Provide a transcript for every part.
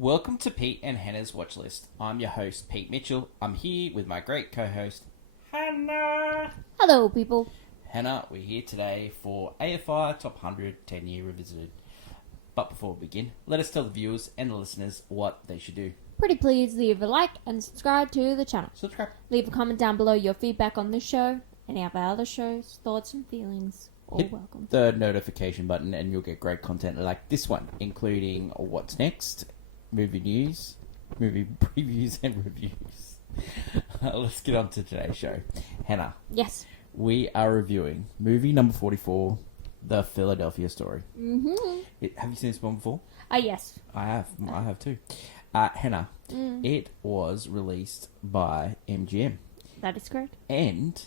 Welcome to Pete and Hannah's Watch List. I'm your host, Pete Mitchell. I'm here with my great co-host, Hannah. Hello, people. Hannah, we're here today for AFI Top 100 10-Year Revisited. But before we begin, let us tell the viewers and the listeners what they should do. Pretty please leave a like and subscribe to the channel. Subscribe. Leave a comment down below your feedback on this show, any of our other shows, thoughts and feelings. All Hit welcome. the notification button and you'll get great content like this one, including what's next, movie news, movie previews and reviews. Let's get on to today's show. Hannah. Yes. We are reviewing movie number 44, The Philadelphia Story. Mm-hmm. Have you seen this one before? Yes. I have too. Hannah, it was released by MGM. That is correct. And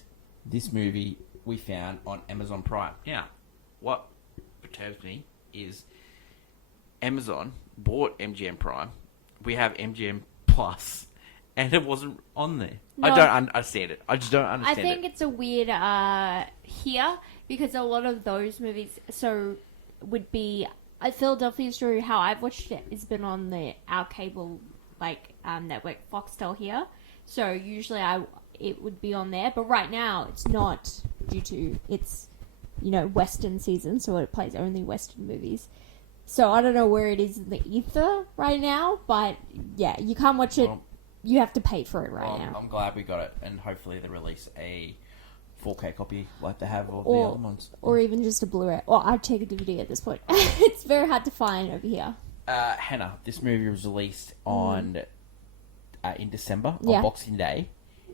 this movie we found on Amazon Prime. Now, what perturbs me is Amazon bought MGM Prime. We have MGM Plus, and it wasn't on there. No. I don't understand it. I just don't understand it. I think it's a weird here because a lot of those movies would be a Philadelphia Story. How I've watched it has been on our cable network Foxtel here. So usually it would be on there, but right now it's not due to it's Western season, so it plays only Western movies. So I don't know where it is in the ether right now, but yeah, you can't watch it. You have to pay for it now. I'm glad we got it, and hopefully they release a 4K copy like they have of the other ones. Or even just a Blu-ray. Or I'd take a DVD at this point. It's very hard to find over here. Hannah, this movie was released in December, on Boxing Day.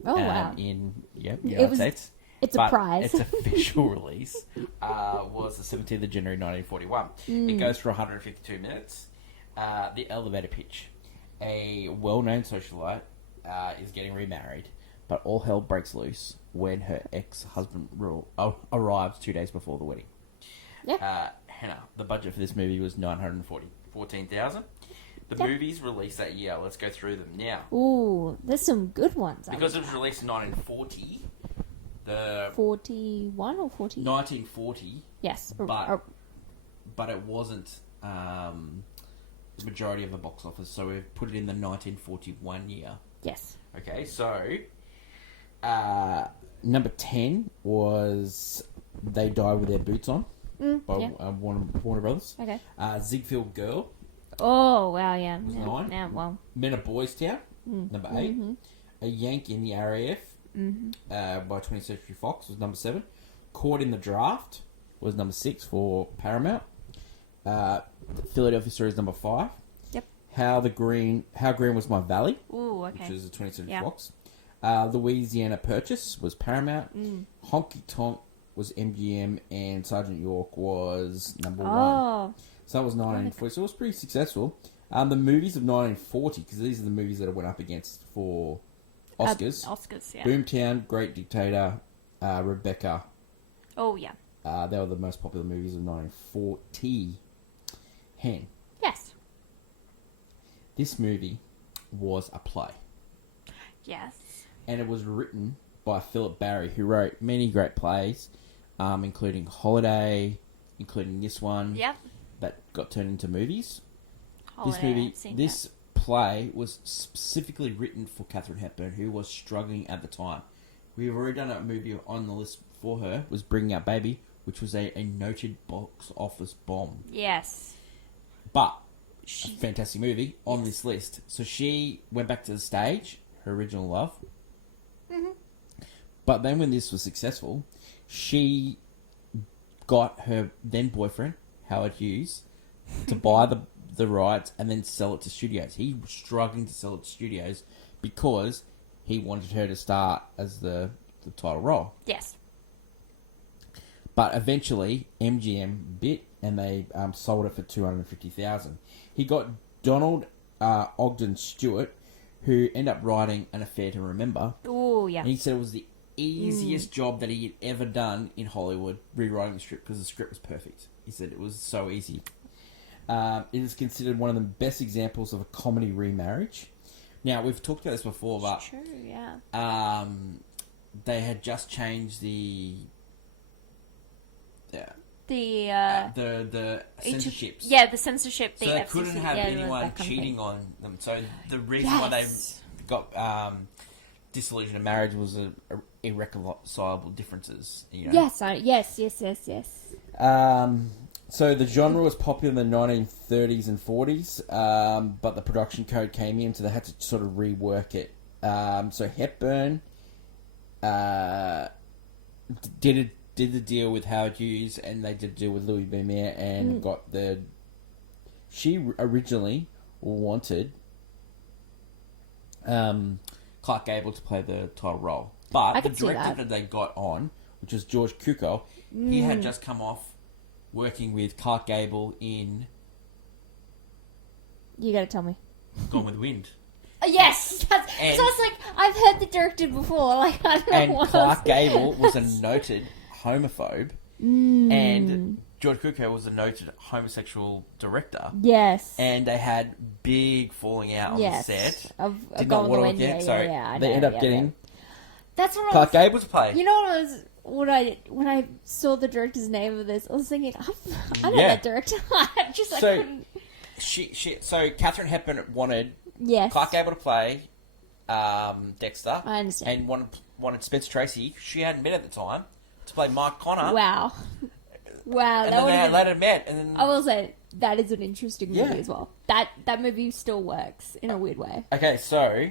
Oh, wow. In the United States. It's a prize. Its official release was the 17th of January 1941. It goes for 152 minutes. The elevator pitch. A well-known socialite is getting remarried, but all hell breaks loose when her ex-husband arrives 2 days before the wedding. Yeah. Hannah, the budget for this movie was $914,000. The movies released that year. Let's go through them now. Ooh, there's some good ones. Because it was released in 1940. 41 or 40? 1940. Yes. But it wasn't the majority of the box office, so we've put it in the 1941 year. Yes. Okay, so number 10 was They Die With Their Boots On by Warner Brothers. Okay. Ziegfeld Girl. Oh, wow, yeah. Was 9. Yeah, well. Men of Boys Town, number 8. A Yank in the RAF by 20th Century Fox was number 7. Caught in the Draft was number 6 for Paramount. Philadelphia Story is number 5. Yep. How Green Was My Valley. Ooh, okay. Which is the 20th Century Fox. Louisiana Purchase was Paramount. Honky Tonk was MGM, and Sergeant York was number 1. So that was 1940. So it was pretty successful. The movies of 1940, because these are the movies that it went up against for Oscars. Oscars, yeah. Boomtown, Great Dictator, Rebecca. Oh, yeah. They were the most popular movies of 1940. Hen. Yes. This movie was a play. Yes. And it was written by Philip Barry, who wrote many great plays, including Holiday, including this one. Yep. That got turned into movies. Holiday, This play was specifically written for Katharine Hepburn, who was struggling at the time. We've already done a movie on the list for her, was Bringing Out Baby, which was a noted box office bomb. Yes. But a fantastic movie on this list. So she went back to the stage, her original love. But then when this was successful, she got her then boyfriend, Howard Hughes, to buy the rights and then sell it to studios. He was struggling to sell it to studios because he wanted her to star as the title role. Yes. But eventually, MGM bit and they sold it for $250,000. He got Donald Ogden Stewart, who ended up writing An Affair to Remember. Oh, yeah. And he said it was the easiest job that he had ever done in Hollywood, rewriting the script, because the script was perfect. He said it was so easy. It is considered one of the best examples of a comedy remarriage. Now, we've talked about this before, but... It's true, yeah. they had just changed the the censorships. Yeah, the censorship. So they couldn't have anyone cheating on them. So the reason why they got dissolution of marriage was irreconcilable differences. You know? Yes. So the genre was popular in the 1930s and 40s, but the production code came in, so they had to sort of rework it. So Hepburn did the deal with Howard Hughes, and they did a deal with Louis B. Mayer, and got the... She originally wanted Clark Gable to play the title role. But the director that they got on, which was George Cukor, he had just come off working with Clark Gable in... You gotta tell me. Gone with the Wind. Yes! So I was like, I've heard the director before. Like, I don't know what Clark Gable was a noted homophobe, and George Cukor was a noted homosexual director. Yes. And they had big falling out on the set. Did not work again, so they ended up getting that's what Clark Gable to play. You know what when I saw the director's name of this, I was thinking, I know that director. I couldn't. So Katharine Hepburn wanted Clark Gable to play Dexter. I understand. And wanted Spencer Tracy, she hadn't met at the time, to play Mike Connor. Wow. And then they had later met. And then... I will say, that is an interesting movie as well. That movie still works in a weird way. Okay, so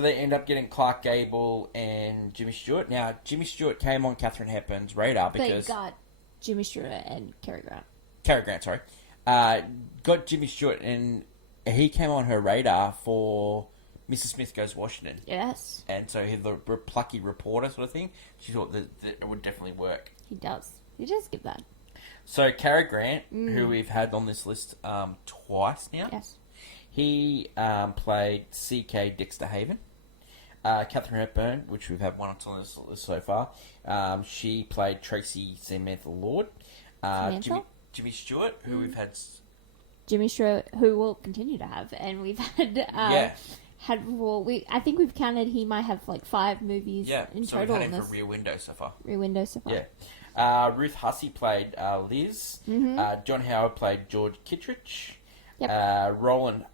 they end up getting Clark Gable and Jimmy Stewart. Now, Jimmy Stewart came on Katharine Hepburn's radar because... They got Jimmy Stewart and Cary Grant. Cary Grant, sorry. Got Jimmy Stewart, and he came on her radar for Mrs. Smith Goes to Washington. Yes. And so he's the plucky reporter sort of thing. She thought that it would definitely work. He does. He does give that. So Cary Grant, who we've had on this list twice now. Yes. He played C.K. Dexter Haven. Katharine Hepburn, which we've had one on this list so far, she played Tracy Samantha Lord. Jimmy Stewart, who we've had... Jimmy Stewart, who we'll continue to have, and we've had... I think we've counted, he might have like 5 movies in total. We've had him for Rear Window so far. Yeah. Ruth Hussey played Liz. John Howard played George Kittredge. Yep. Roland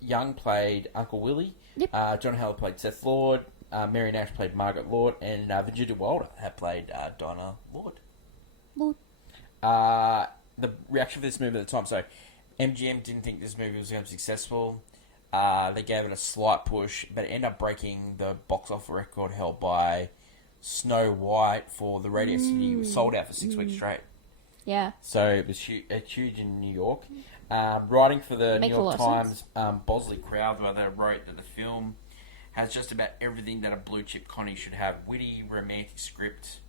Young played Uncle Willie. Yep. John Howard played Seth Lord. Mary Nash played Margaret Lord. And Virginia Wilder had played Dinah Lord. The reaction for this movie at the time. So, MGM didn't think this movie was going to be successful. They gave it a slight push, but it ended up breaking the box office record held by Snow White for the Radio City. It was sold out for 6 weeks straight. Yeah. So it was huge in New York. Writing for the New York Times, Bosley Crowther wrote that the film has just about everything that a blue chip Connie should have: witty, romantic script,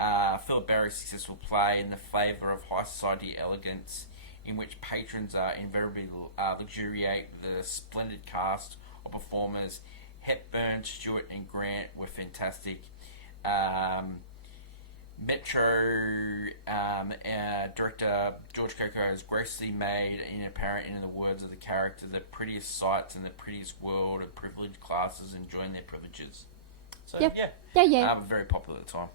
Philip Barry's successful play, and the flavour of high society elegance, in which patrons invariably luxuriate the splendid cast of performers. Hepburn, Stewart, and Grant were fantastic. Metro director George Cukor has graciously made apparent in the words of the character the prettiest sights in the prettiest world of privileged classes enjoying their privileges. So very popular at the time.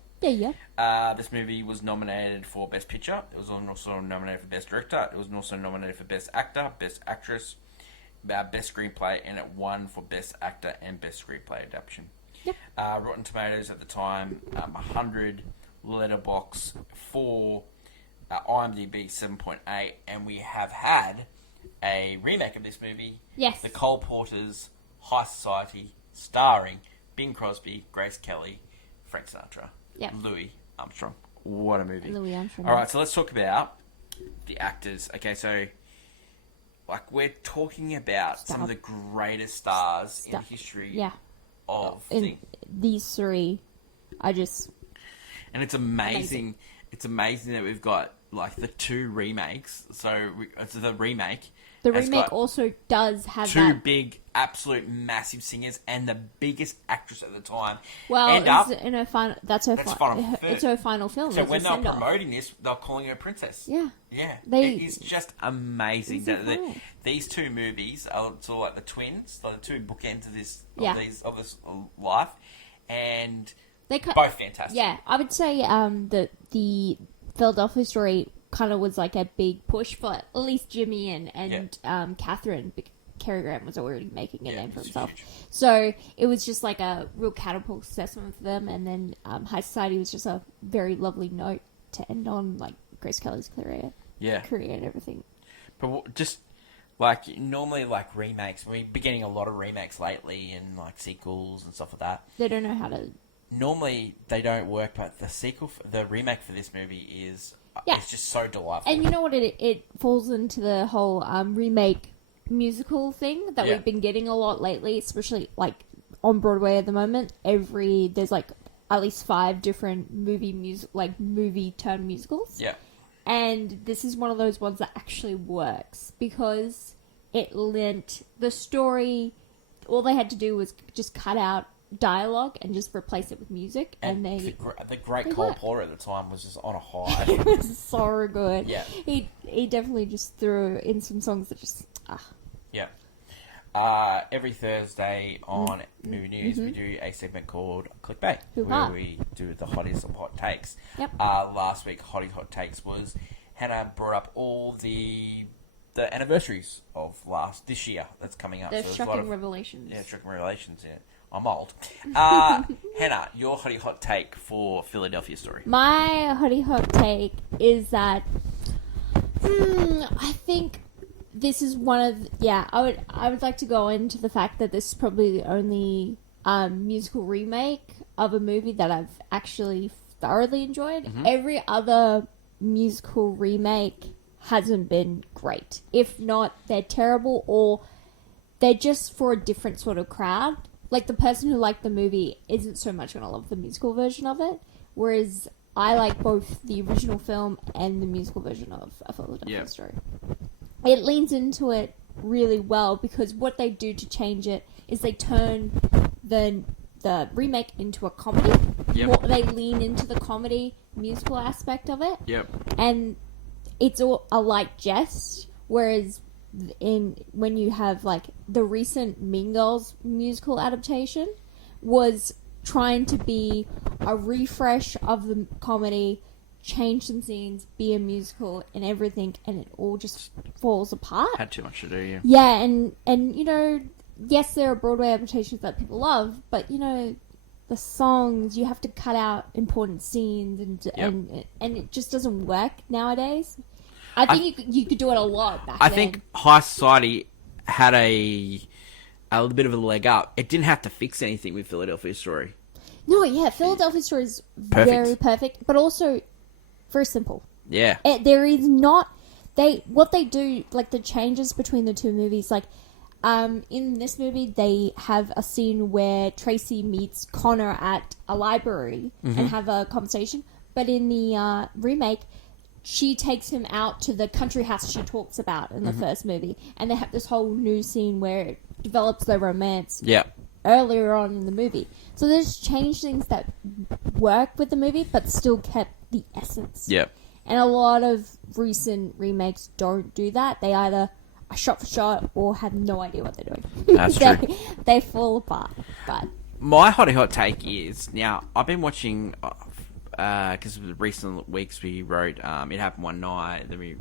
This movie was nominated for Best Picture. It was also nominated for Best Director. It was also nominated for Best Actor, Best Actress, Best Screenplay, and it won for Best Actor and Best Screenplay Adaptation. Yep. Rotten Tomatoes at the time, 100, Letterboxd 4, IMDb 7.8, and we have had a remake of this movie. Yes. The Cole Porters, High Society, starring Bing Crosby, Grace Kelly, Frank Sinatra, Louis Armstrong. What a movie. Louis Armstrong. Alright, so let's talk about the actors. Okay, so we're talking about some of the greatest stars in the history of these 3 are just... And it's amazing. It's amazing that we've got the 2 remakes. So it's the remake. The remake also does have 2 big, absolute massive singers and the biggest actress at the time. Well, it's in her final. It's her final film. So when they're promoting this, they're calling her princess. Yeah. It is just amazing that these 2 movies are sort of like the twins, like the 2 bookends of this life, and. Both fantastic. Yeah, I would say the Philadelphia Story kind of was like a big push for at least Jimmy and Catherine. Cary Grant was already making a name for himself. Huge. So it was just like a real catapult assessment for them. And then High Society was just a very lovely note to end on, like Grace Kelly's career and everything. But just like normally, like remakes, we've been getting a lot of remakes lately and like sequels and stuff like that. They don't know how to. Normally they don't work, but the remake for this movie is it's just so delightful. And you know what? It falls into the whole remake musical thing that we've been getting a lot lately, especially like on Broadway at the moment. There's like at least 5 different movie turned musicals. Yeah. And this is one of those ones that actually works because it lent the story. All they had to do was just cut out dialogue and just replace it with music, and the great Cole Porter at the time was just on a high. It was so good. Yeah, he definitely just threw in some songs that just Yeah. Every Thursday on Movie News, we do a segment called Clickbait, where we do the hottest of hot takes. Yep. Last week, hot takes was Hannah brought up all the anniversaries of this year that's coming up. The so shocking revelations. Yeah, shocking revelations. Yeah, I'm old. Hannah, your hot take for Philadelphia Story. My hot take is that I think this is one of I would like to go into the fact that this is probably the only musical remake of a movie that I've actually thoroughly enjoyed. Every other musical remake hasn't been great. If not, they're terrible, or they're just for a different sort of crowd. Like, the person who liked the movie isn't so much going to love the musical version of it, whereas I like both the original film and the musical version of A Philadelphia Story. It leans into it really well because what they do to change it is they turn the remake into a comedy. They lean into the comedy musical aspect of it. And it's all a light jest, whereas when you have like the recent Mean Girls musical adaptation was trying to be a refresh of the comedy, change some scenes, be a musical and everything, and it all just falls apart. Had too much to do, yeah. And you know, yes, there are Broadway adaptations that people love, but you know, the songs, you have to cut out important scenes, and it just doesn't work nowadays. I think you could do it a lot back then. I think High Society had a bit of a leg up. It didn't have to fix anything with Philadelphia Story. No, yeah, Philadelphia Story is very perfect, but also very simple. Yeah. There is not... What they do, like the changes between the two movies, like in this movie they have a scene where Tracy meets Connor at a library and have a conversation, but in the remake she takes him out to the country house she talks about in the first movie, and they have this whole new scene where it develops their romance earlier on in the movie. So there's changed things that work with the movie but still kept the essence. And a lot of recent remakes don't do that. They either are shot for shot or have no idea what they're doing. That's true. They fall apart. But my hot take is, now I've been watching because recent weeks we wrote It Happened One Night, then we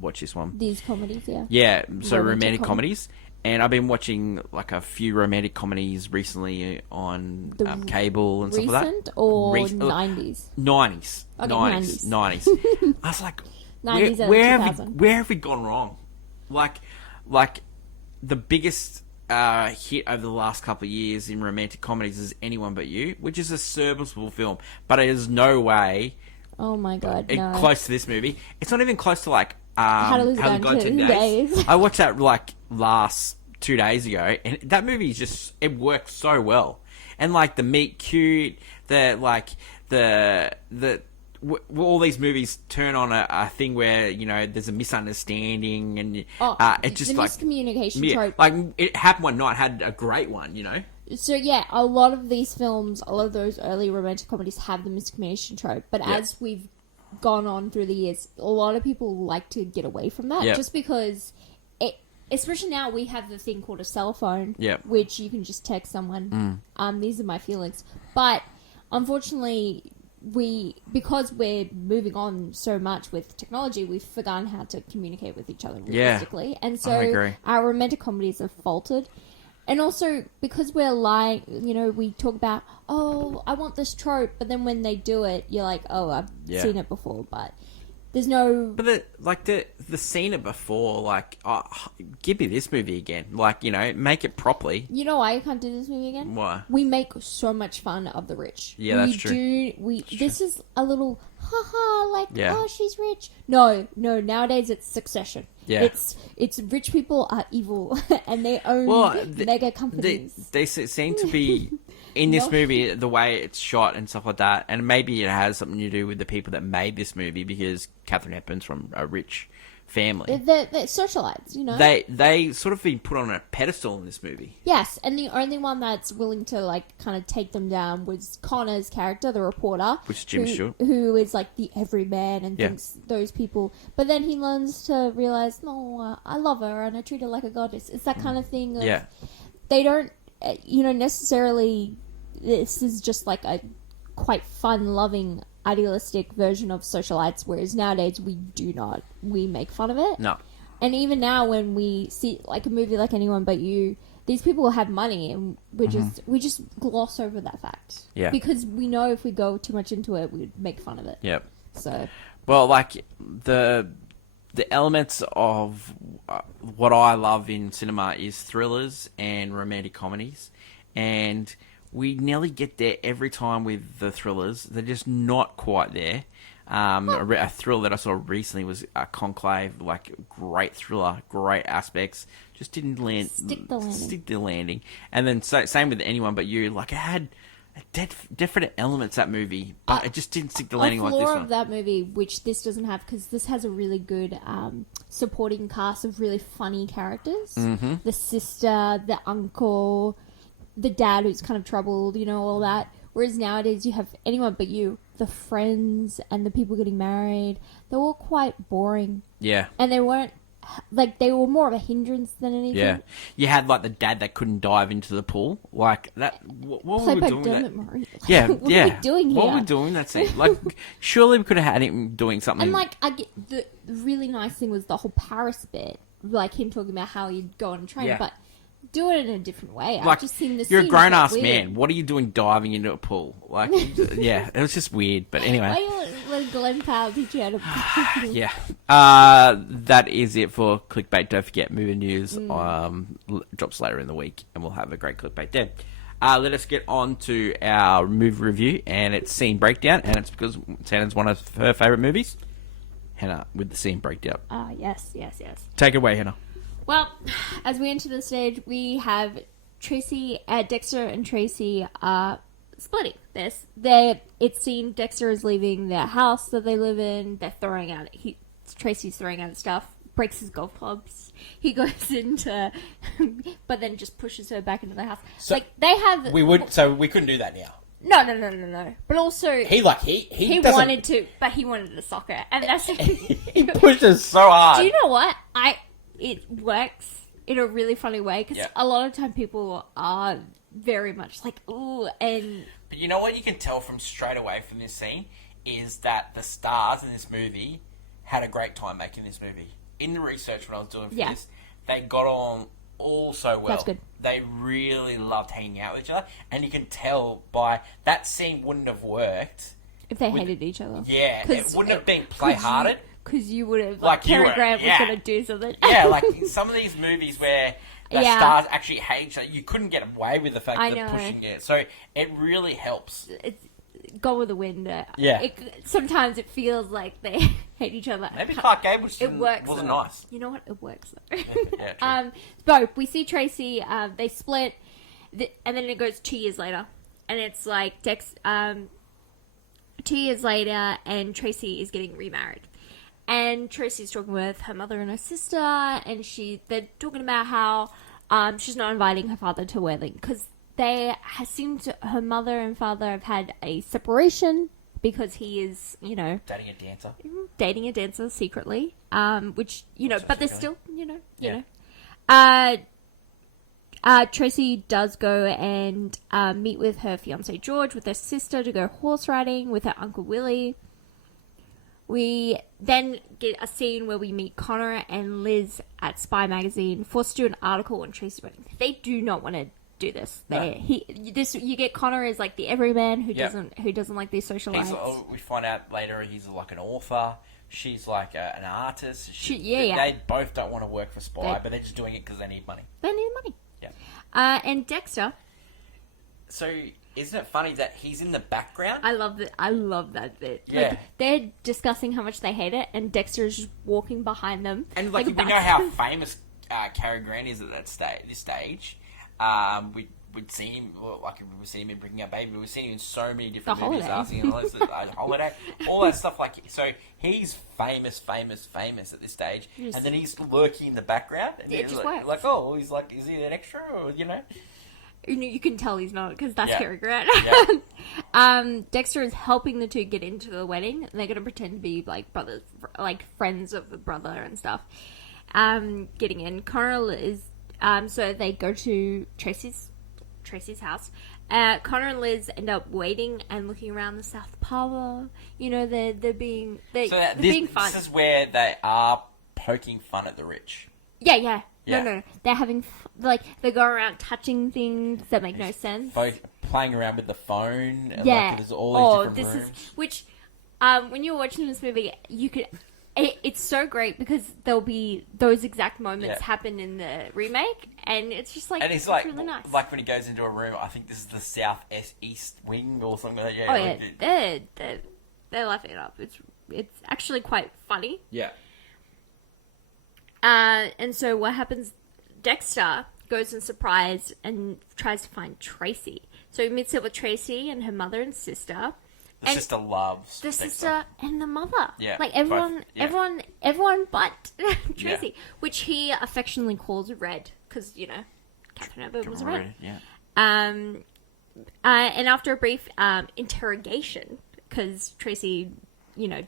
watched this one. These comedies, so romantic comedies. And I've been watching like a few romantic comedies recently on cable and stuff like that. Recent or 90s? 90s. Okay, 90s. I was like, 90s where have we gone wrong? Like the biggest hit over the last couple of years in romantic comedies is Anyone But You, which is a serviceable film, but it is no way oh my god, no. close to this movie. It's not even close to like How to Lose a Guy in 10 Days. I watched that like last 2 days ago, and that movie is just, it works so well. And like the meet cute, all these movies turn on a thing where, you know, there's a misunderstanding and it's just the like miscommunication trope. Like It Happened One Night had a great one, you know. So yeah, a lot of these films, a lot of those early romantic comedies have the miscommunication trope. But as we've gone on through the years, a lot of people like to get away from that, just because especially now we have the thing called a cell phone, which you can just text someone. These are my feelings, but unfortunately, because we're moving on so much with technology, we've forgotten how to communicate with each other realistically. And I so agree. our romantic comedies have faltered. And also, because we're like, we talk about, oh, I want this trope, but then when they do it, you're like, oh, I've seen it before, but there's no... But the seen it before, like, give me this movie again. Like, make it properly. You know why you can't do this movie again? Why? We make so much fun of the rich. Yeah, that's true. This is a little, haha, like, Yeah. oh, she's rich. No, nowadays it's Succession. Yeah. It's rich people are evil and they own mega companies. They seem to be in this movie, the way it's shot and stuff like that, and maybe it has something to do with the people that made this movie, because Catherine Hepburn's from a rich family. They're socialites, They sort of been put on a pedestal in this movie. Yes, and the only one that's willing to like kind of take them down was Connor's character, the reporter, which is Jimmy Stewart, who is like the everyman and thinks those people. But then he learns to realize, no, I love her and I treat her like a goddess. It's that kind of thing. They don't, necessarily. This is just like a quite fun, loving, idealistic version of socialites, whereas nowadays we make fun of it. No. And even now when we see like a movie like Anyone But You, these people have money and we just gloss over that fact. Yeah. Because we know if we go too much into it, we'd make fun of it. Yep. So. Well, like the elements of what I love in cinema is thrillers and romantic comedies, and we nearly get there every time with the thrillers. They're just not quite there. A thriller that I saw recently was Conclave, like great thriller, great aspects, just didn't land. Stick the landing. And then same with Anyone But You. Like it had different elements, that movie, but it just didn't stick the landing like this one. The flaw of that movie, which this doesn't have, because this has a really good supporting cast of really funny characters. Mm-hmm. The sister, the uncle, the dad who's kind of troubled, all that. Whereas nowadays you have Anyone But You, the friends and the people getting married. They're all quite boring. Yeah. And they weren't, like, they were more of a hindrance than anything. Yeah. You had, like, the dad that couldn't dive into the pool. Like, that, what were we doing with that? Murray. Like, Yeah, what are we doing here? What were we doing in that scene? Like, surely we could have had him doing something. And, like, I get the really nice thing was the whole Paris bit. Like, him talking about how he'd go on a train, but do it in a different way. Like, I've just seen the you're a scene grown-ass weird. man. What are you doing diving into a pool? Like, yeah, it was just weird. But anyway. Why you let Glenn Powell teach you how to... Yeah. That is it for Clickbait. Don't forget, movie news drops later in the week, and we'll have a great Clickbait then. Let us get on to our movie review, and it's Scene Breakdown, and it's because Tannen's one of her favourite movies. Hannah, with the Scene Breakdown. Yes. Take it away, Hannah. Well, as we enter the stage, we have Dexter and Tracy splitting. It's seen Dexter is leaving their house that they live in. They're throwing out. Tracy's throwing out stuff. Breaks his golf clubs. He goes into, but then just pushes her back into the house. So like they have. we couldn't do that now. No. But also, he wanted to, but he wanted to sock her, and that's he pushed her so hard. Do you know what? It works in a really funny way, because a lot of time people are very much like, ooh, and... But you know what you can tell from straight away from this scene is that the stars in this movie had a great time making this movie. In the research when I was doing for this, they got on all so well. That's good. They really loved hanging out with each other, and you can tell by... That scene wouldn't have worked... If they hated each other. Yeah, it wouldn't have been play-hearted. Because you would have, like Cary Grant was going to do something. Yeah, like some of these movies where the stars actually hate each other, you couldn't get away with the fact that they're pushing it. So it really helps. It's Go with the Wind. Sometimes it feels like they hate each other. Maybe Clark Gable wasn't nice. You know what? It works, though. Yeah, so we see Tracy, they split, and then it goes 2 years later. And it's like 2 years later, and Tracy is getting remarried. And Tracy's talking with her mother and her sister, and they're talking about how she's not inviting her father to a wedding because her mother and father have had a separation because he is, dating a dancer secretly, which, but they're still, Tracy does go and meet with her fiance George, with her sister to go horse riding, with her Uncle Willie. We then get a scene where we meet Connor and Liz at Spy Magazine, forced to do an article on Tracy's wedding. They do not want to do this. You get Connor as like the everyman who doesn't like these social lives. We find out later he's like an author. She's like an artist. Yeah. They both don't want to work for Spy, but they're just doing it because they need money. They need money. Yeah. And Dexter. So isn't it funny that he's in the background? I love that bit. Yeah. Like, they're discussing how much they hate it, and Dexter is just walking behind them. And like we know how famous Cary Grant is at this stage. We'd seen him, we've seen him in Bringing Up Baby. We've seen him in so many different movies. Holiday, all that stuff. Like, so he's famous at this stage, and then he's lurking in the background. And it just works. Like, oh, he's like, is he an extra, or you know? You can tell he's not, because that's Cary Grant. Yeah. Dexter is helping the two get into the wedding. They're going to pretend to be like brothers, like friends of the brother and stuff. Getting in. Connor is, so they go to Tracy's house. Connor and Liz end up waiting and looking around the South Parlour. You know, they're being fun. This is where they are poking fun at the rich. Yeah. No. They're having, they go around touching things that make no sense. Playing around with the phone. And yeah. There's all these different rooms. Which, when you're watching this movie, you could... It's so great because there'll be those exact moments happen in the remake, and it's just like, and it's like, really nice. Like when he goes into a room, I think this is the southeast wing or something like that. They're laughing it up. It's actually quite funny. Yeah. And so what happens? Dexter goes in surprise and tries to find Tracy. So he meets up with Tracy and her mother and sister. The sister loves the Dexter. sister and the mother. Yeah, like everyone but Tracy, Yeah. which he affectionately calls Red because Catherine Edward was Red. Yeah. And after a brief interrogation, because Tracy,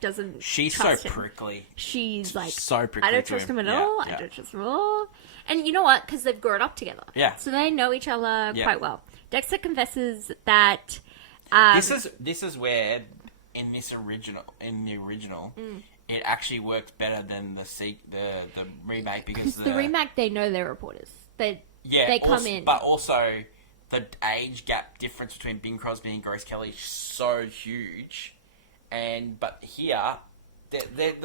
doesn't. She's trust so him. prickly. She's like, so prickly. I don't trust him at all. I don't trust him at all. And you know what? Because they've grown up together. Yeah. So they know each other quite well. Dexter confesses that. This is where in the original it actually works better than the remake because the remake they know they're reporters. They come in, but also the age gap difference between Bing Crosby and Grace Kelly is so huge, but here.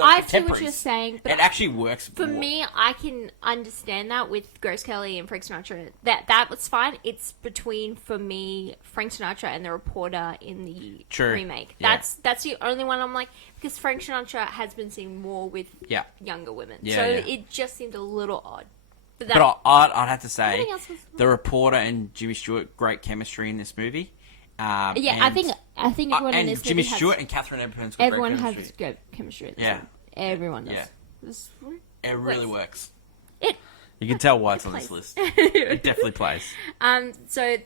I see what you're saying, but it actually works. For me, I can understand that with Grace Kelly and Frank Sinatra. That was fine. It's between, for me, Frank Sinatra and the reporter in the remake. Yeah. That's the only one I'm like, because Frank Sinatra has been seen more with younger women. It just seemed a little odd. But I'd have to say, the reporter and Jimmy Stewart, great chemistry in this movie. I think everyone in this Jimmy movie Stewart and Catherine Edwards. Everyone has good chemistry. Yeah, everyone does. Yeah. It really works. You can tell why it's on this list. It definitely plays. So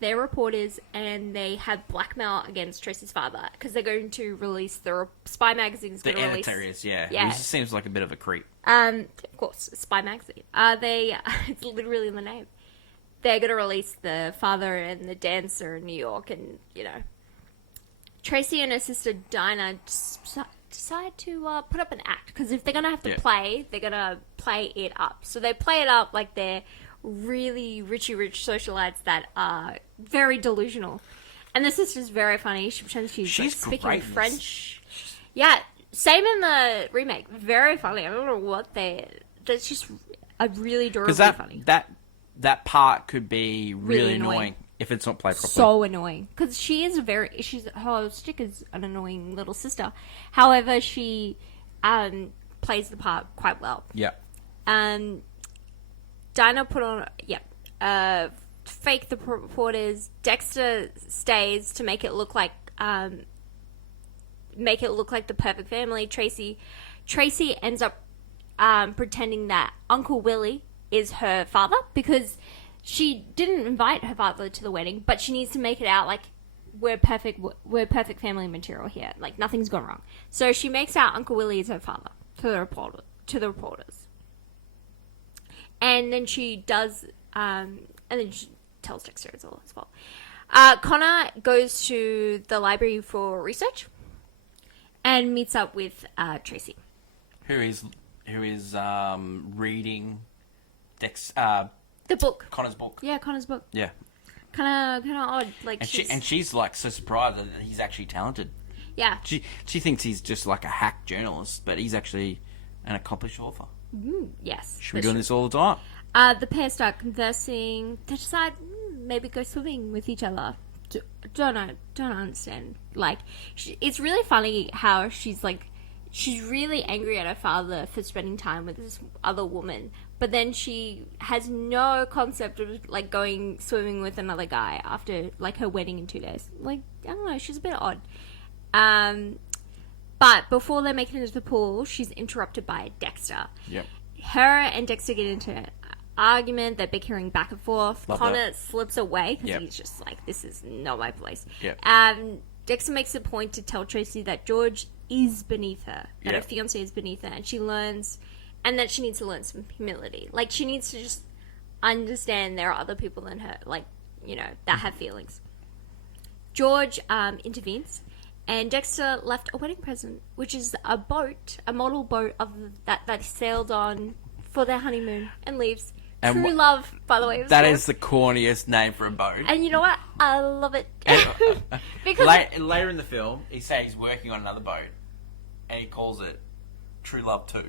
they're reporters and they have blackmail against Tracy's father because they're going to release the Spy Magazine's going to release. The editor is, yeah. He just seems like a bit of a creep. Of course, Spy Magazine. It's literally in the name. They're going to release the father and the dancer in New York, and Tracy and her sister Dinah decide to put up an act because if they're going to have to play, they're going to play it up. So they play it up like they're really rich socialites that are very delusional. And the sister's very funny. She pretends she's like, speaking French. Yeah, same in the remake. Very funny. I don't know what that's just a really adorably funny. That part could be really annoying if it's not played properly. So annoying. Because she is her stick is an annoying little sister. However, she plays the part quite well. Yeah. Dinah put on, fake the reporters. Dexter stays to make it look like the perfect family. Tracy ends up pretending that Uncle Willie is her father because she didn't invite her father to the wedding, but she needs to make it out like we're perfect family material here, like nothing's gone wrong. So she makes out Uncle Willie is her father to the reporters, and then she does And then she tells Dexter it's all his fault. Connor goes to the library for research and meets up with Tracy, who is reading the book. Connor's book. Yeah, Connor's book. Yeah. Kind of odd. Like, she's like so surprised that he's actually talented. Yeah. She thinks he's just like a hack journalist, but he's actually an accomplished author. Yes. Should be doing this all the time. The pair start conversing. They decide maybe go swimming with each other. Don't understand. Like, it's really funny how she's really angry at her father for spending time with this other woman, but then she has no concept of like going swimming with another guy after like her wedding in 2 days. Like, I don't know, she's a bit odd. But before they make it into the pool, she's interrupted by Dexter. Yep. Her and Dexter get into an argument. They're bickering back and forth. Love Connor that. slips away because Yep. he's just like, this is not my place. Yep. Dexter makes a point to tell Tracy that George is beneath her, that her Yep. fiancé is beneath her, and she learns, and that she needs to learn some humility. Like, she needs to just understand there are other people than her, like, you know, that have feelings. George intervenes, and Dexter left a wedding present, which is a boat, a model boat of that they sailed on for their honeymoon, and leaves. And True love, by the way. That is the corniest name for a boat. And you know what? I love it. Because Later in the film, he says he's working on another boat, and he calls it True Love 2.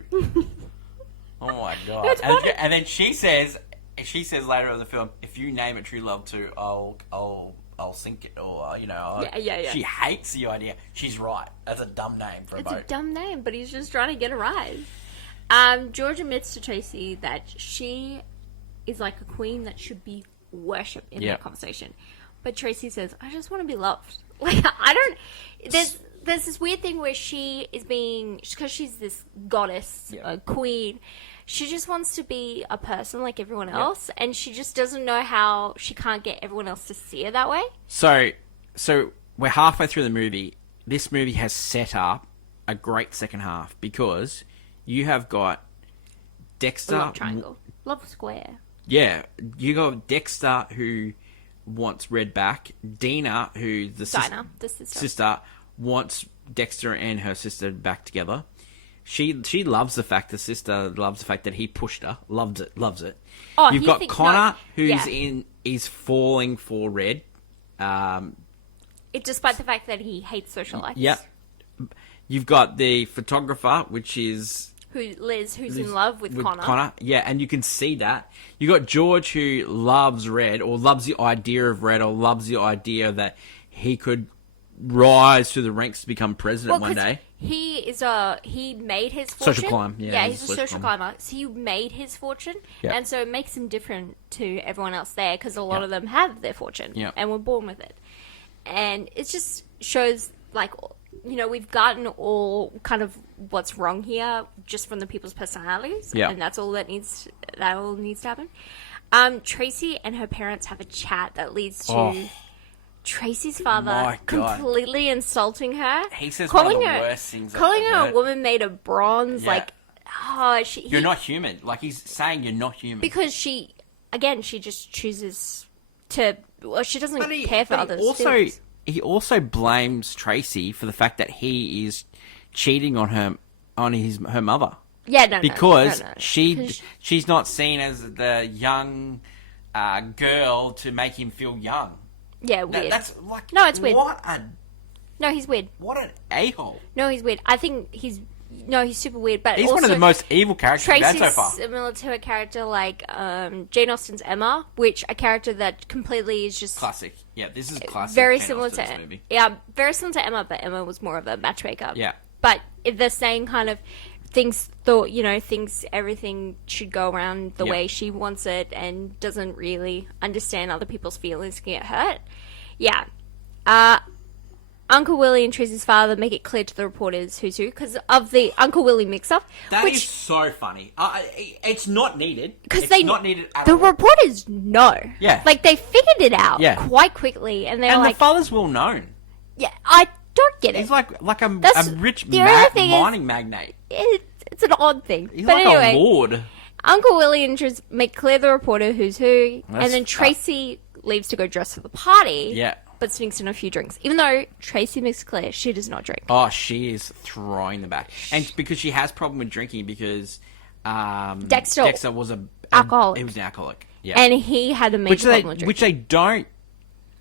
Oh my god! And then she says later in the film, if you name it True Love 2, I'll sink it, or you know. Yeah. She hates the idea. She's right. That's a dumb name for a boat. It's a dumb name, but he's just trying to get a ride. George admits to Tracy that she is like a queen that should be worshipped in their conversation. But Tracy says, I just want to be loved. Like, I don't... There's this weird thing where she is being... Because she's this goddess, queen, she just wants to be a person like everyone else, and she just doesn't know how she can't get everyone else to see her that way. So we're halfway through the movie. This movie has set up a great second half, because you have got Dexter... Love triangle. Love square. Yeah, you got Dexter, who wants Red back. Dina, who's the sister, wants Dexter and her sister back together. She loves the fact the sister loves the fact that he pushed her. Loves it. Oh, you've got Connor, who's falling for Red. Despite the fact that he hates socialites. Yep. You've got the photographer, which is Liz, who's in love with Connor. Yeah, and you can see that. You got George, who loves Red, or loves the idea of Red, or loves the idea that he could rise through the ranks to become president one day. He made his fortune. Social climb, he's a social climber. So he made his fortune, and so it makes him different to everyone else there, because a lot of them have their fortune and were born with it. And it just shows, like, you know, we've gotten all kind of what's wrong here just from the people's personalities, and that's all that needs to happen. Tracy and her parents have a chat that leads to Tracy's father completely insulting her. He says one of the worst things. Calling her a woman made of bronze, you're not human. Like, he's saying you're not human. Because she just chooses to... Well, she doesn't care for others. He also blames Tracy for the fact that he is cheating on her mother. Yeah, because she's not seen as the young girl to make him feel young. Yeah, weird. That's like... No, it's weird. No, he's weird. What an a-hole. No, he's weird. I think he's super weird, but he's also, one of the most evil characters we've had so far. Tracy's similar to a character like Jane Austen's Emma, which a character that completely is just... Classic. Yeah, this is classic. Very Jane similar to... movie. Yeah, very similar to Emma, but Emma was more of a matchmaker. Yeah. But the same kind of thinks everything should go around the way she wants it, and doesn't really understand other people's feelings, can get hurt. Yeah. Uncle Willie and Tracy's father make it clear to the reporters who's who, because of the Uncle Willie mix-up. That is so funny. It's not needed. Because not needed at the all. reporters know. Yeah. Like, they figured it out quite quickly, and they're the father's well known. Yeah, I don't get it. He's like a rich mining magnate. It's an odd thing. He's but like anyway, a lord. Uncle Willie and Tris make clear the reporter who's who, and then Tracy leaves to go dress for the party. Yeah. But sneaks in a few drinks. Even though Tracy makes clear she does not drink. Oh, she is throwing them back. And because she has problem with drinking because Dexter was alcoholic. He was an alcoholic. Yeah. And he had a major problem with drinking. Which they don't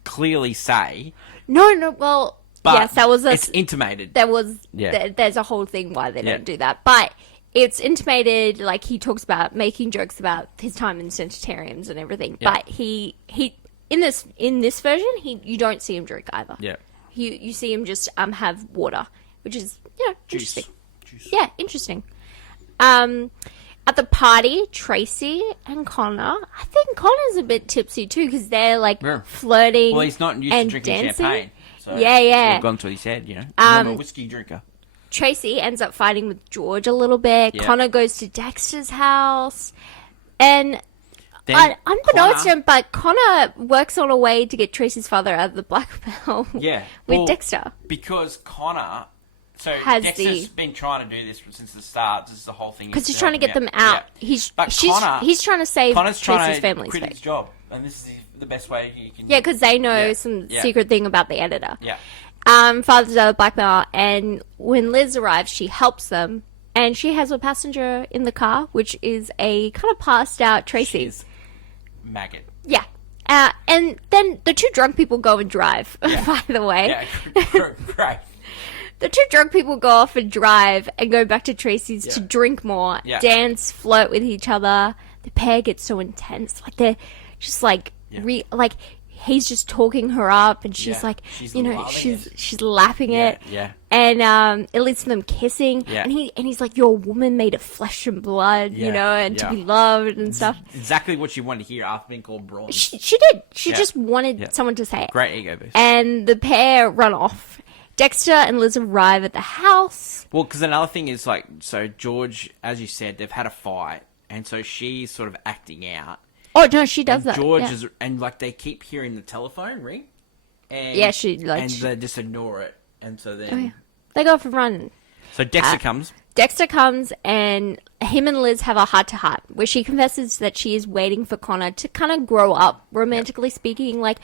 clearly say. No, well, but yes, that was it's intimated. There's a whole thing why they don't do that. But it's intimated, like he talks about making jokes about his time in sanitariums and everything. Yeah. But he in this version, you don't see him drink either. Yeah. You see him just have water, which is interesting. Juice. Yeah, interesting. At the party, Tracy and Connor, I think Connor's a bit tipsy too because they're like flirting. Well, he's not used to drinking dancing. champagne. So Yeah. We've gone to his head, I'm a whiskey drinker. Tracy ends up fighting with George a little bit. Yeah. Connor goes to Dexter's house, and unbeknownst to him, but Connor works on a way to get Tracy's father out of the blackmail. With Dexter, because Connor. So has Dexter's been trying to do this since the start. This is the whole thing. Because he's trying to get them out. Yeah. He's trying to save Tracy's family's quit his job, and this is the best way he can. Yeah, because they know some secret thing about the editor. Yeah. Father's out of blackmail, and when Liz arrives, she helps them, and she has a passenger in the car, which is a kind of passed out Tracy. She's maggot. Yeah. And then the two drunk people go and drive, by the way. Yeah, great. The two drunk people go off and drive and go back to Tracy's to drink more, dance, flirt with each other. The pair gets so intense. Like, they're just like, he's just talking her up and she's like, she's lapping it. Yeah. And it leads to them kissing. Yeah. And he's like, you're a woman made of flesh and blood, and to be loved and stuff. Exactly what she wanted to hear after being called brawn. She did. She just wanted someone to say it. Great ego boost. And the pair run off. Dexter and Liz arrive at the house. Well, because another thing is, like, so George, as you said, they've had a fight, and so she's sort of acting out. Oh, no, she does and that. George is, and, like, they keep hearing the telephone ring. And, and they just ignore it. And so then... They go for a run. So Dexter comes. Dexter comes, and him and Liz have a heart-to-heart, where she confesses that she is waiting for Connor to kind of grow up, romantically speaking. Like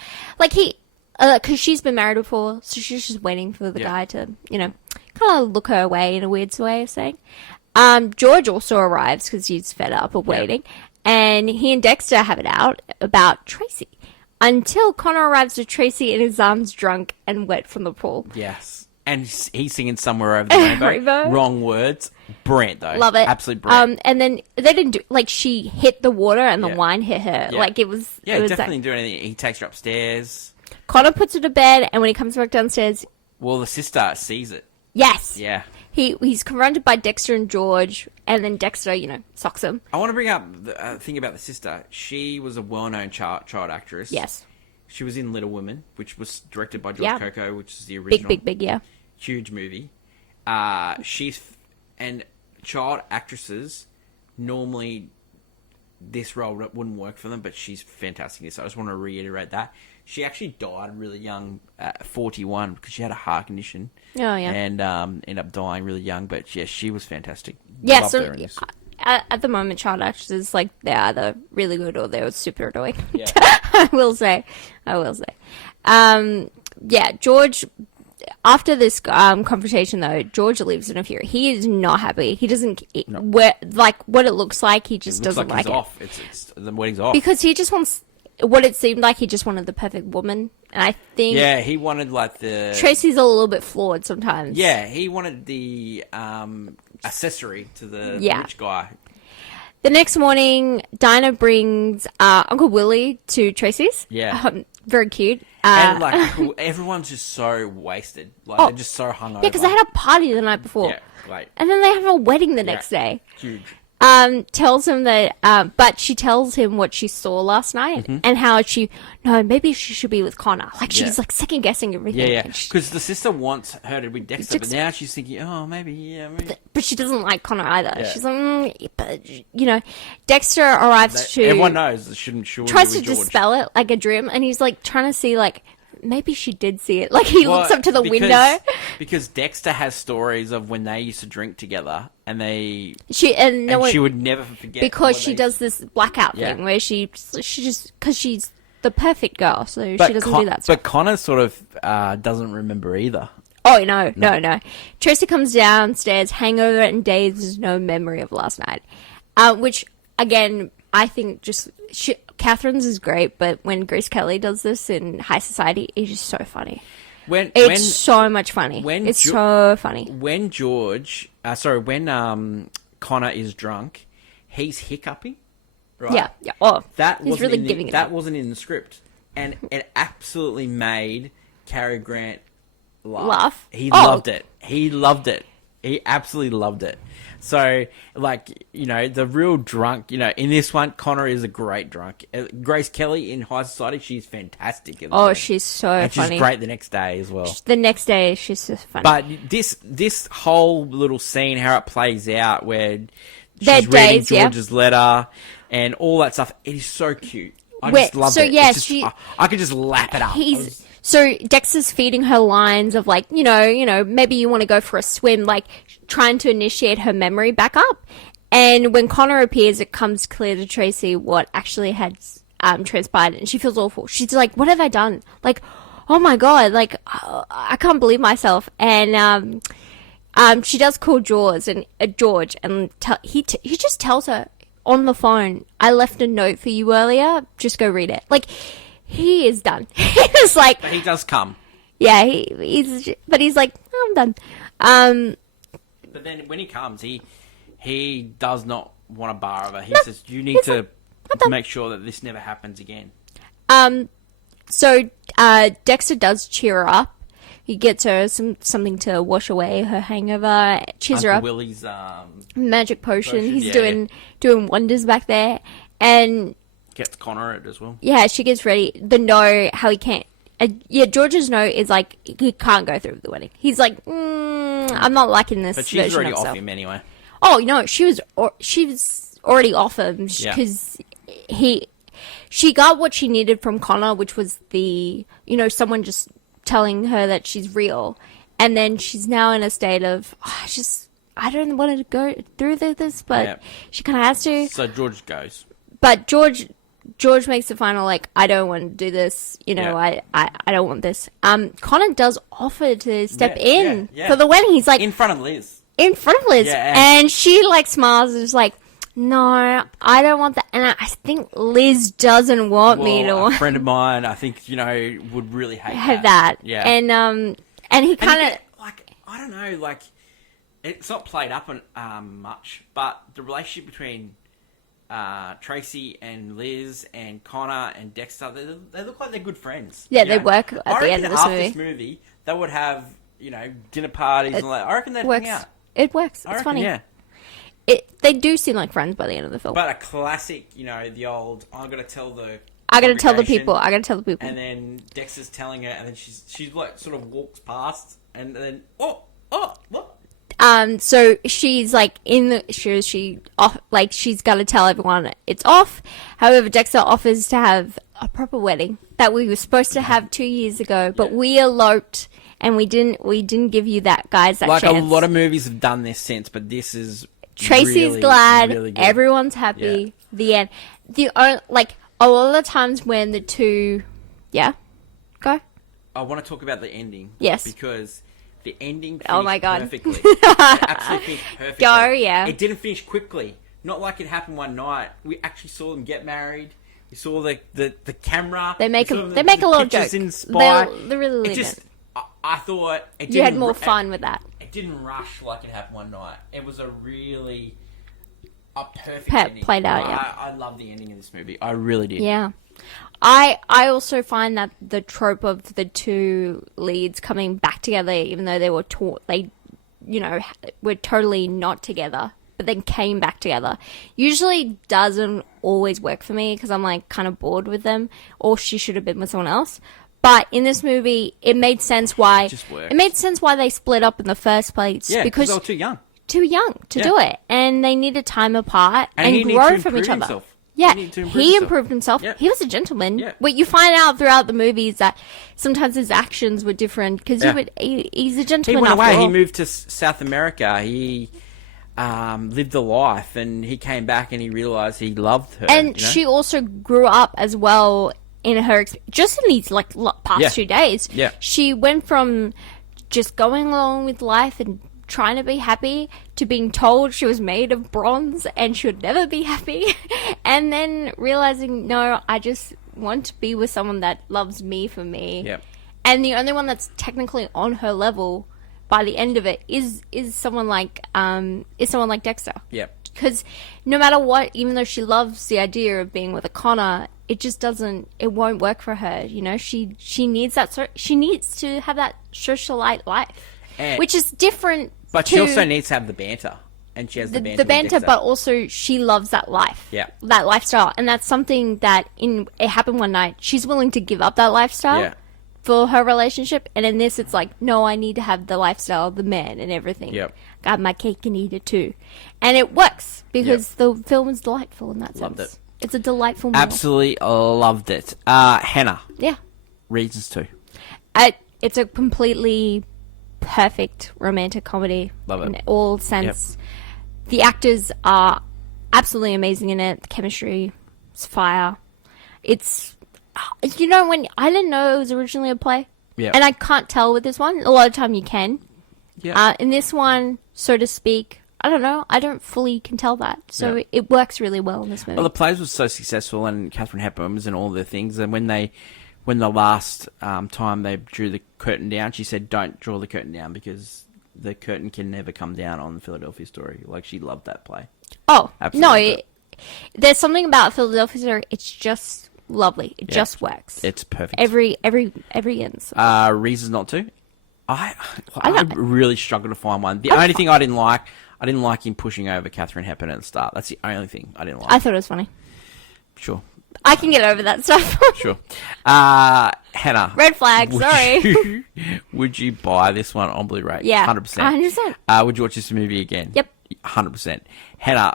he... Because she's been married before, so she's just waiting for the guy to, kind of look her away in a weird way of saying. George also arrives because he's fed up of waiting, and he and Dexter have it out about Tracy. Until Connor arrives with Tracy in his arms, drunk and wet from the pool. Yes. And he's singing Somewhere Over the Rainbow. Wrong words. Brilliant, though. Love it. Absolutely brilliant. And then they didn't do... Like, she hit the water and the wine hit her. Yeah. Like, it was... Yeah, it was definitely didn't do anything. He takes her upstairs. Connor puts her to bed, and when he comes back downstairs... Well, the sister sees it. Yes. Yeah. He's confronted by Dexter and George, and then Dexter, socks him. I want to bring up the thing about the sister. She was a well-known child actress. Yes. She was in Little Women, which was directed by George Coco, which is the original. Big, yeah. Huge movie. And child actresses, normally this role wouldn't work for them, but she's fantastic in this. I just want to reiterate that. She actually died really young at 41 because she had a heart condition. Oh, yeah. And ended up dying really young, but yeah, she was fantastic. Yeah, Loved her in this. At the moment, child actresses, like, they're either really good or they're super annoying. Yeah. I will say. George... After this confrontation, though, George leaves in a fury. He is not happy. He doesn't what it looks like. He just doesn't like it. Off. It's the wedding's off because he just wants what it seemed like. He just wanted the perfect woman, and I think he wanted like the Tracy's a little bit flawed sometimes. Yeah, he wanted the accessory to the rich guy. The next morning, Dinah brings Uncle Willie to Tracy's. Yeah. Very cute. And, everyone's just so wasted. They're just so hungover. Yeah, because they had a party the night before. Yeah, great. And then they have a wedding the next day. Huge. Tells him that, but she tells him what she saw last night and how maybe she should be with Connor. Like, she's like second guessing everything. Yeah. Because the sister wants her to be Dexter, but now she's thinking, maybe. But she doesn't like Connor either. Yeah. She's like, but, Dexter arrives to. Everyone knows that shouldn't tries to George. dispel it like a dream, and he's like trying to see, like, maybe she did see it. Like, he looks up to the window. Because Dexter has stories of when they used to drink together, and she would never forget. Because she does this blackout thing where she just, because she's the perfect girl, so she doesn't do that stuff. But Connor sort of doesn't remember either. Oh, no. Tracy comes downstairs, hangover and dazed, no memory of last night. Which, again, I think just... Catherine's is great, but when Grace Kelly does this in High Society, it's just so funny. It's so much funny. So funny. When Connor is drunk, he's hiccuping, right? Yeah. Oh, he's really giving it. That wasn't in the script, and it absolutely made Cary Grant laugh. He loved it. He absolutely loved it. So, like, the real drunk, in this one, Connor is a great drunk. Grace Kelly in High Society, she's fantastic. She's so funny. She's great the next day as well. The next day, she's just funny. But this whole little scene, how it plays out, where she's reading George's letter and all that stuff, it is so cute. I just love it. Yeah, I could just lap it up. So Dexter's feeding her lines of like, maybe you want to go for a swim, like trying to initiate her memory back up. And when Connor appears, it comes clear to Tracy what actually had transpired, and she feels awful. She's like, "What have I done? Like, oh my god! Like, I can't believe myself." And she does call George, and he just tells her on the phone, "I left a note for you earlier. Just go read it." Like. He is done. It's like, but he does come. Yeah, he's like, oh, I'm done. But then when he comes, he does not want a bar over. He says, "You need to make sure that this never happens again." So Dexter does cheer her up. He gets her something to wash away her hangover. Cheers her up. Willie's magic potion. He's doing wonders back there, and. Gets Connor it as well. Yeah, she gets ready. The no, how he can't. George's no is like, he can't go through with the wedding. He's like, I'm not liking this. But she's already off him anyway. Oh, no, she was already off him because she got what she needed from Connor, which was someone just telling her that she's real. And then she's now in a state of, I don't want to go through this, but she kind of has to. So George goes. But George makes the final, like, I don't want to do this, I don't want this. Connor does offer to step in for the wedding. He's like... In front of Liz. Yeah, and she, like, smiles and is like, no, I don't want that. And I think Liz doesn't want me to... a friend of mine, I think, would really hate that. Yeah. And he kind of... Like, I don't know, like, it's not played up on much, but the relationship between... Tracy and Liz and Connor and Dexter, they look like they're good friends. Yeah, they work at the end of this movie. They would have, dinner parties and all that. I reckon they'd hang out. It works. It's funny. Yeah. They do seem like friends by the end of the film. But a classic, the old, I gotta tell the people. And then Dexter's telling her, and then she's like, sort of walks past, and then, what? So she's like she off, like she's got to tell everyone it's off. However, Dexter offers to have a proper wedding that we were supposed to have 2 years ago, but we eloped and we didn't give you that chance. A lot of movies have done this since, but this is Tracy's really, glad, really good. Everyone's happy. Yeah. The end. A lot of the times when the two, go. I want to talk about the ending. Yes, because. The ending finished perfectly. It absolutely finished perfectly. Go, yeah. It didn't finish quickly. Not like it happened one night. We actually saw them get married. We saw the camera. They make a lot of jokes. They really leave it. I thought it didn't... You had more fun with that. It didn't rush like it happened one night. It was a perfect ending. Played out, yeah. I love the ending of this movie. I really did. Yeah. I also find that the trope of the two leads coming back together, even though they were were totally not together, but then came back together, usually doesn't always work for me because I'm like kind of bored with them, or she should have been with someone else. But in this movie, it made sense why they split up in the first place. Yeah, because they were too young. To do it, and they needed time apart and grow from each other. Yeah, You need to improve he yourself. improved himself. Yeah. He was a gentleman. Yeah. What you find out throughout the movie is that sometimes his actions were different because Yeah. he's a He gentleman. went after away. all. He moved to South America. He lived a life, and he came back and he realized he loved her. And you know? she also grew up as well in her just in these past Yeah. 2 days. Yeah. She went from just going along with life and trying to be happy to being told she was made of bronze and she would never be happy, and then realizing, no, I just want to be with someone that loves me for me. Yep. And the only one that's technically on her level by the end of it is someone like Dexter. Yep. Because no matter what, even though she loves the idea of being with a Connor, it just it won't work for her. You know, she needs that. She needs to have that socialite life, And- which is different. But she also needs to have the banter, and she has the banter. The with banter, Dexter. but also she loves that life. Yeah. That lifestyle, and that's something that it happened one night. She's willing to give up that lifestyle. Yeah. For her relationship, and in this, it's like, no, I need to have the lifestyle, the man, and everything. Yep. Got my cake and eat it too, and it works because the film is delightful in that Loved sense. it. It's a delightful meal. Absolutely loved it. Hannah, Yeah, reasons too. it's a completely perfect romantic comedy. Love it. In all sense. The actors are absolutely amazing in it. The chemistry is fire. It's, you know, when I didn't know it was originally a play. Yeah. And I can't tell with this one. A lot of time you can. Yeah. In this one, so to speak, I don't know. I don't fully can tell that. So Yeah. it works really well in this movie. Well, the plays was so successful, and Catherine Hepburn was in all the things. And when the last time they drew the curtain down, she said, "Don't draw the curtain down because the curtain can never come down on the Philadelphia Story." Like, she loved that play. Oh, Absolutely. no. There's something about Philadelphia Story. It's just lovely. It Yeah. just works. It's perfect. Every end. Reasons not to. I know. really struggled to find one. The only thing I didn't like him pushing over Catherine Hepburn at the start. That's the only thing I didn't like. I thought it was funny. Sure. I can get over that stuff. Sure. Hannah. Red flag, sorry. Would you buy this one on Blu-ray? Yeah. 100%. 100%. Would you watch this movie again? Yep. 100%. Hannah,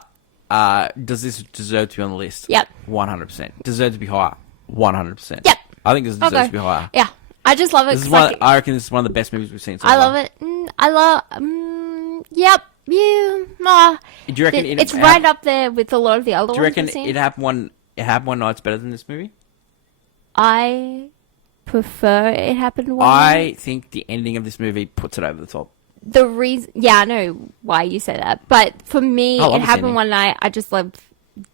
does this deserve to be on the list? Yep. 100%. Deserve to be higher? 100%. Yep. I think this deserves Okay. to be higher. Yeah. I just love it. This is 'cause, I reckon this is one of the best movies we've seen so I far. love it. Yep. Yeah. Nah. Do you reckon It's right up there with a lot of the other Do you ones reckon we've seen. it had one night's better than this movie? I prefer it happened one I night. think the ending of this movie puts it over the top. The reason, yeah, I know why you say that, but for me, I love it this happened ending. one night. I just loved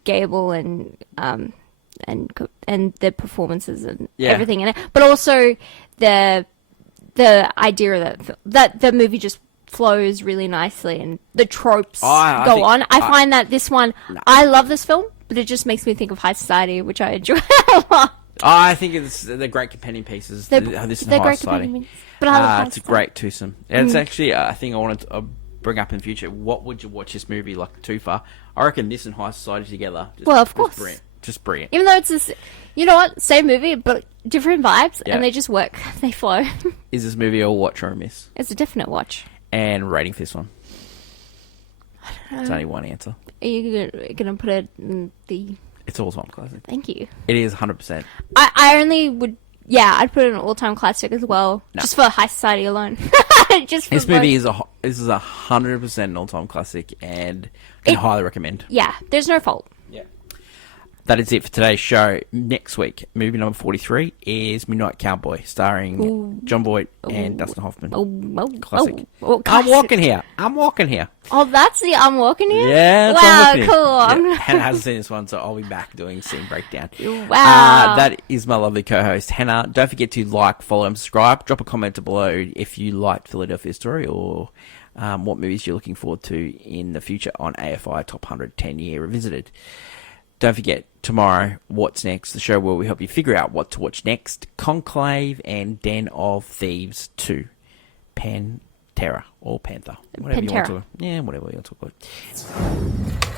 Gable and the performances and Yeah. everything in it, but also the idea that the movie just flows really nicely and the tropes I go think- on. I find that this one, I love this film, but it just makes me think of High Society, which I enjoy a lot. I think they're great companion pieces. They're, This and they're High great Society. companions, but I love High It's a Society. great twosome. And it's actually a thing I wanted to bring up in the future. What would you watch this movie like too far? I reckon this and High Society together. Well, of course. Brilliant. Just brilliant. Even though it's this, you know what, same movie, but different vibes, Yeah. and they just work. They flow. Is this movie a watch or a miss? It's a definite watch. And rating for this one? It's only one answer. Are you gonna put it in the... It's all-time classic. Thank you. It is 100%. I only would... Yeah, I'd put it in an all-time classic as well. No. Just for High Society alone. Just for This both. movie is 100% an all-time classic, and can highly recommend. Yeah, there's no fault. Yeah. That is it for today's show. Next week, movie number 43 is Midnight Cowboy, starring John Boyd and Dustin Hoffman. Classic. I'm classic. walking here. Oh, that's the I'm walking here? Yeah, that's Wow, I'm walking cool. here. Yeah, Hannah hasn't seen this one, so I'll be back doing scene breakdown. Wow. That is my lovely co-host, Hannah. Don't forget to like, follow, and subscribe. Drop a comment below if you liked Philadelphia Story or what movies you're looking forward to in the future on AFI Top 100 10-Year Revisited. Don't forget, tomorrow, What's Next, the show where we help you figure out what to watch next. Conclave and Den of Thieves 2. Pantera or Panther. Whatever you want Pantera. to. Yeah, whatever you want to talk about.